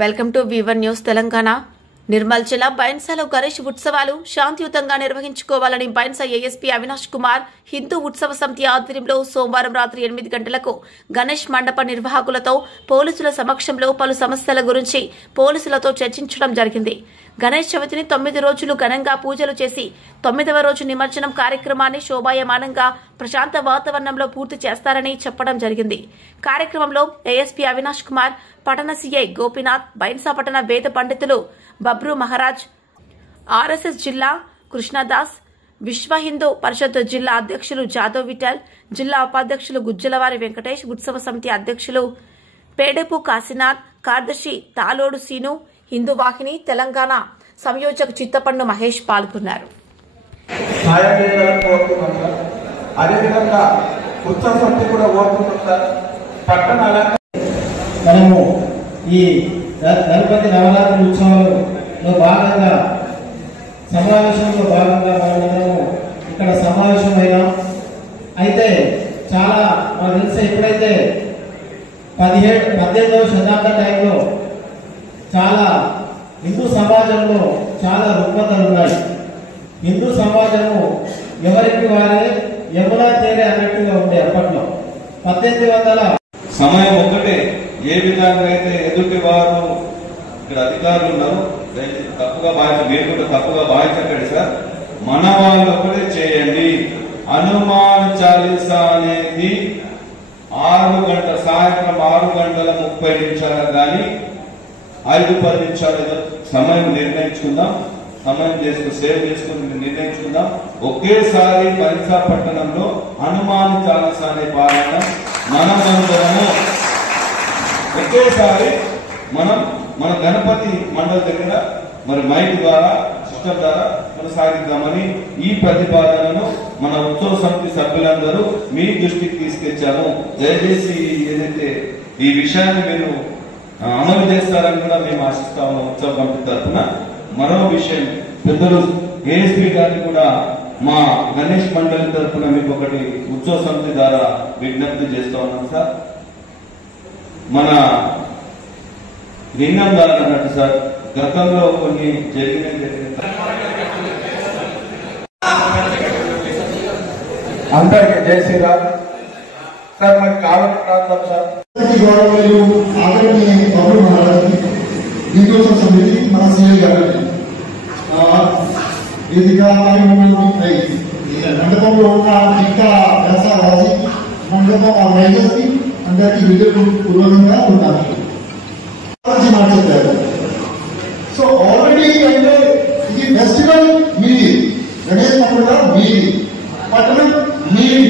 Welcome to V1 news Telangana. Nirmal జిల్లా బైన్సాలో గణేష్ ఉత్సవాలు శాంతియుతంగా నిర్వహించుకోవాలని బైన్సా ఏఎస్పీ అవినాష్ కుమార్ హిందూ ఉత్సవ సమితి ఆధ్వర్యంలో సోమవారం రాత్రి 8 గంటలకు గణేష్ మండప నిర్వాహకులతో పోలీసుల సమక్షంలో పలు సమస్యల గురించి పోలీసులతో చర్చించడం జరిగింది. గణేష్ చవితిని 9 రోజులు ఘనంగా పూజలు చేసి 9వ రోజు నిమజ్జనం కార్యక్రమాన్ని శోభాయమానంగా ప్రశాంత వాతావరణంలో పూర్తి చేస్తారని చెప్పడం జరిగింది. కార్యక్రమంలో ఏఎస్పీ అవినాష్ కుమార్, పట్టణ సీఐ గోపీనాథ్, బైన్సా పట్టణ వేద పండితులు బబ్రు మహారాజ్, ఆర్ఎస్ఎస్ జిల్లా కృష్ణదాస్, విశ్వ హిందూ పరిషత్ జిల్లా అధ్యక్షులు జాదవ్ విఠల్, జిల్లా ఉపాధ్యక్షులు గుజ్జలవారి వెంకటేష్, ఉత్సవ సమితి అధ్యక్షులు పేడెపు కాశీనాథ్, కార్యదర్శి తాలోడు సీను, హిందూ వాహిని తెలంగాణ సంయోజక చిత్తపండు మహేష్ పాల్గొన్నారు. మనము ఈ గణపతి నవరాత్రి ఉత్సవాలలో భాగంగా సమావేశంలో భాగంగా మనము ఇక్కడ సమావేశమైనా అయితే చాలా మనకు తెలిసే ఎప్పుడైతే 18వ శతాబ్ద టైంలో చాలా హిందూ సమాజంలో చాలా రుగ్మతలు ఉన్నాయి. హిందూ సమాజము ఎవరికి వారే యమునా తేరే అన్నట్టుగా ఉండే అప్పట్లో 1800 సమయం ఒక్కటే. ఏ విధంగా అయితే ఎదుటి వారు ఇక్కడ అధికారులు ఉన్నారు, తప్పుగా మీరు కూడా తప్పుగా భావించకండి సార్. మన వాళ్ళు ఒకటే చేయండి. హనుమాన్ చాలీసా అనేది 6 గంటల సాయంత్రం 6 గంటల 30 నిమిషాలకు కానీ 5-10 నిమిషాలు సమయం నిర్ణయించుకుందాం. సమయం సేవ్ చేసుకుని నిర్ణయించుకుందాం. ఒకేసారి బైన్సా పట్టణంలో హనుమాన్ చాలీసా అనే పారాయణ మనమందరము ఒకేసారి మన గణపతి మండలి దగ్గర మరి మైక్ ద్వారా సిస్టమ్ ద్వారా కొనసాగిద్దామని ఈ ప్రతిపాదనను మన ఉత్సవ సమితి సభ్యులందరూ మీ దృష్టికి తీసుకొచ్చాము. దయచేసి ఏదైతే ఈ విషయాన్ని మీరు అమలు చేస్తారని కూడా మేము ఆశిస్తా ఉన్నాం. ఉత్సవ కమిటీ తరఫున మరో విషయం, పెద్దలు ఏఎస్పీ గారిని కూడా మా గణేష్ మండలి తరఫున మీకు ఒకటి ఉత్సవ సమితి ద్వారా విజ్ఞప్తి చేస్తా ఉన్నాం సార్. మన లింగం ద్వారా అన్నట్టు సార్ గతంలో కొన్ని జరిగిన అందరికీ జై శ్రీరామ్ సార్. మనకి కావాలి ప్రాంతం సార్ హిందూ సమితి మన సీఎం గారికి వేదికగా మండపంలో ఉన్న ఇంకా వ్యవసాయవాసి మండపం ఆ రైతులకి అందరికీ విధులు పూర్వకంగా ఉన్నారు. చెప్పారు. సో ఆల్రెడీ అంటే ఇది ఫెస్టివల్ మీది, గణేష్ పండుగ మీది, పట్టణం మీది.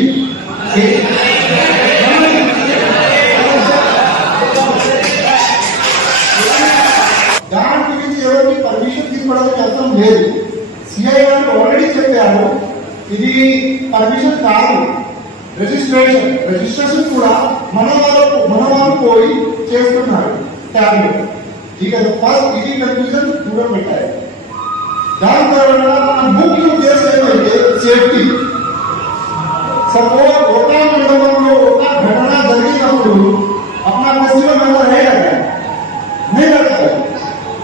దాని గురించి ఎవరికి పర్మిషన్ తీసుకోవడానికి అవసరం లేదు. సిఐ గారు ఆల్రెడీ చెప్పారు ఇది పర్మిషన్ కాదు, రిజిస్ట్రేషన్ కూడా మన వాళ్ళు పోయి చేస్తున్నారు ట్యాబ్లో. ఇక ఫస్ట్ ఇది కన్ఫ్యూజన్ దూరం పెట్టారు. దాని తర్వాత మన ముఖ్య ఉద్దేశం ఏమంటే సేఫ్టీ. సపోజ్ ఒక మండలంలో ఒక ఘటన జరిగినప్పుడు अपना फेस्टिवल में रहेगा नहीं रहता है.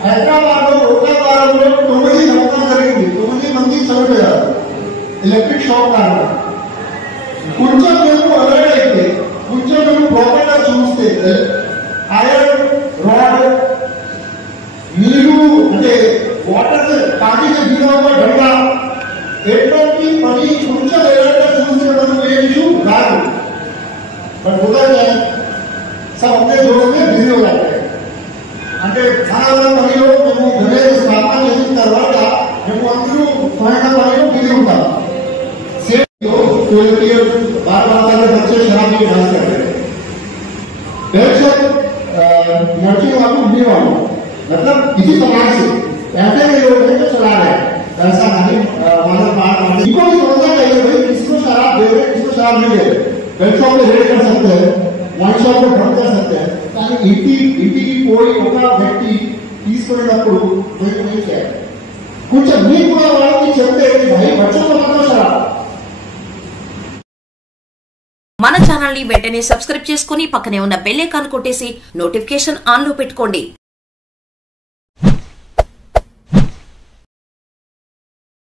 హైదరాబాద్ లో ఒక వారంలో 9 ఘటనలు జరిగింది. 9 మంది చనిపోయారు ఎలక్ట్రిక్ షాక్ కారణంగా. కొంచెం మేము అలర్ట్ అయితే, కొంచెం మేము ప్రాపర్ గా చూస్తే ఐరన్ రాడ్ నీరు అంటే వాటర్ पानी से गिरा हुआ डंडा ఎటువంటి పని కొంచెం అలర్ట్ గా చూస్తే మనకు ఏ ఇష్యూ రాదు. బట్ होता है सब अपने जोड़ों में बिजी हो जाते हैं. అంటే మన పనిలో మేము గణేష్ స్థాపన చేసిన తర్వాత మేము అందరూ స్వయంగా పనిలో బిజీ ఉంటాం. बार बच्चे शराब की डांस करते हैं. लड़की वालों उम्मीद वालों मतलब इसी समाज से ऐसे भी लोग हैं जो चला रहे हैं. ऐसा नहीं इनको भी समझना चाहिए भाई किसको शराब दे रहे किसको शराब नहीं दे रहे. बेड शॉप में रेड कर सकते हैं, वाइन शॉप में ड्रम कर सकते हैं. కానీ ఇంటికి పోయి ఒక వ్యక్తి తీసుకునేటప్పుడు नहीं చేయాలి. కొంచెం మీకు కూడా వాళ్ళకి చెప్తే भाई बच्चों को मत शराब. మన ఛానల్ ని వెంటనే సబ్స్క్రైబ్ చేసుకుని పక్కనే ఉన్న బెల్ ఐకాన్ కొట్టేసి నోటిఫికేషన్ ఆన్ లో పెట్టుకోండి.